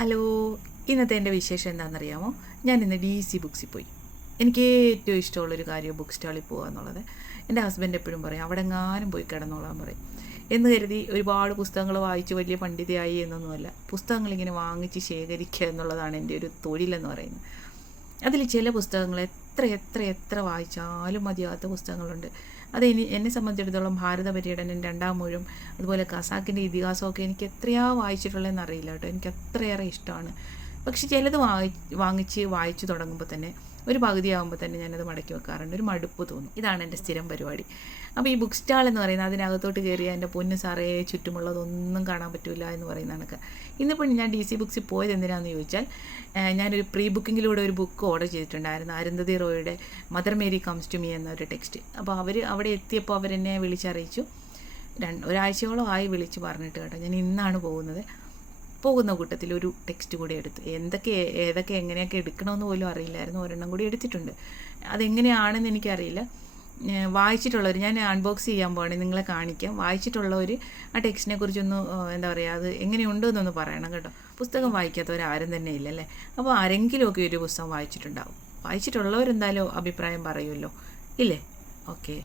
Hello, ഇന്നത്തെ എൻ്റെ വിശേഷം എന്താണെന്നറിയാമോ? ഞാൻ ഇന്ന് DC ബുക്സിൽ പോയി. എനിക്ക് ഏറ്റവും ഇഷ്ടമുള്ളൊരു കാര്യം ബുക്ക് സ്റ്റാളിൽ പോകുക എന്നുള്ളത്. എൻ്റെ ഹസ്ബൻഡ് എപ്പോഴും പറയും അവിടെ എങ്ങാനും പോയി കിടന്നോളാൻ പറയും. എന്ന് കരുതി ഒരുപാട് പുസ്തകങ്ങൾ വായിച്ച് വലിയ പണ്ഡിതയായി എന്നൊന്നുമല്ല. പുസ്തകങ്ങളിങ്ങനെ വാങ്ങിച്ച് ശേഖരിക്കുക എന്നുള്ളതാണ് എൻ്റെ ഒരു തൊഴിലെന്ന് പറയുന്നത്. അതിൽ ചില പുസ്തകങ്ങൾ എത്ര എത്ര എത്ര വായിച്ചാലും മതിയാത്ത പുസ്തകങ്ങളുണ്ട്. എന്നെ സംബന്ധിച്ചിടത്തോളം ഭാരത പര്യടനം, രണ്ടാം മൂഴം, അതുപോലെ ഖസാക്കിൻ്റെ ഇതിഹാസമൊക്കെ എനിക്ക് എത്രയാ വായിച്ചിട്ടുള്ളതെന്ന് അറിയില്ല കേട്ടോ. എനിക്ക് അത്രയേറെ ഇഷ്ടമാണ്. പക്ഷെ ചിലത് വാങ്ങിച്ച് വായിച്ചു തുടങ്ങുമ്പോൾ തന്നെ ഒരു പകുതിയാകുമ്പോൾ തന്നെ ഞാനത് മടക്കി വെക്കാറുണ്ട്. ഒരു മടുപ്പ് തോന്നും. ഇതാണ് എൻ്റെ സ്ഥിരം പരിപാടി. അപ്പോൾ ഈ ബുക്ക് സ്റ്റാൾ എന്ന് പറയുന്നത്, അതിനകത്തോട്ട് കയറിയാൽ എൻ്റെ പൊന്ന് സാറേ ചുറ്റുമുള്ളതൊന്നും കാണാൻ പറ്റില്ല എന്ന് പറയുന്ന കണക്ക്. ഇന്നിപ്പോൾ ഞാൻ DC ബുക്സിൽ പോയത് എന്തിനാണെന്ന് ചോദിച്ചാൽ, ഞാനൊരു പ്രീ ബുക്കിങ്ങിലൂടെ ഒരു ബുക്ക് ഓർഡർ ചെയ്തിട്ടുണ്ടായിരുന്നു. അരുന്ധതി റോയുടെ Mother Mary Comes to Me എന്നൊരു ടെക്സ്റ്റ്. അപ്പോൾ അവിടെ എത്തിയപ്പോൾ അവരെന്നെ വിളിച്ചറിയിച്ചു. ഒരാഴ്ചയോളം ആയി വിളിച്ച് പറഞ്ഞിട്ട് കേട്ടോ. ഞാൻ ഇന്നാണ് പോകുന്ന കൂട്ടത്തിൽ ഒരു ടെക്സ്റ്റ് കൂടി എടുത്തു. ഏതൊക്കെ എങ്ങനെയൊക്കെ എടുക്കണമെന്ന് പോലും അറിയില്ലായിരുന്നു. ഒരെണ്ണം കൂടി എടുത്തിട്ടുണ്ട്. അതെങ്ങനെയാണെന്ന് എനിക്കറിയില്ല. വായിച്ചിട്ടുള്ളവർ, ഞാൻ അൺബോക്സ് ചെയ്യാൻ പോകണമെങ്കിൽ നിങ്ങളെ കാണിക്കാം. വായിച്ചിട്ടുള്ളവർ ആ ടെക്സ്റ്റിനെ കുറിച്ചൊന്ന് എന്താ പറയുക, അത് എങ്ങനെയുണ്ടോ എന്നൊന്ന് പറയണം കേട്ടോ. പുസ്തകം വായിക്കാത്തവരാരും തന്നെ ഇല്ലല്ലേ. അപ്പോൾ ആരെങ്കിലുമൊക്കെ ഒരു പുസ്തകം വായിച്ചിട്ടുണ്ടാവും. വായിച്ചിട്ടുള്ളവരെന്തായാലും അഭിപ്രായം പറയുമല്ലോ, ഇല്ലേ? ഓക്കെ.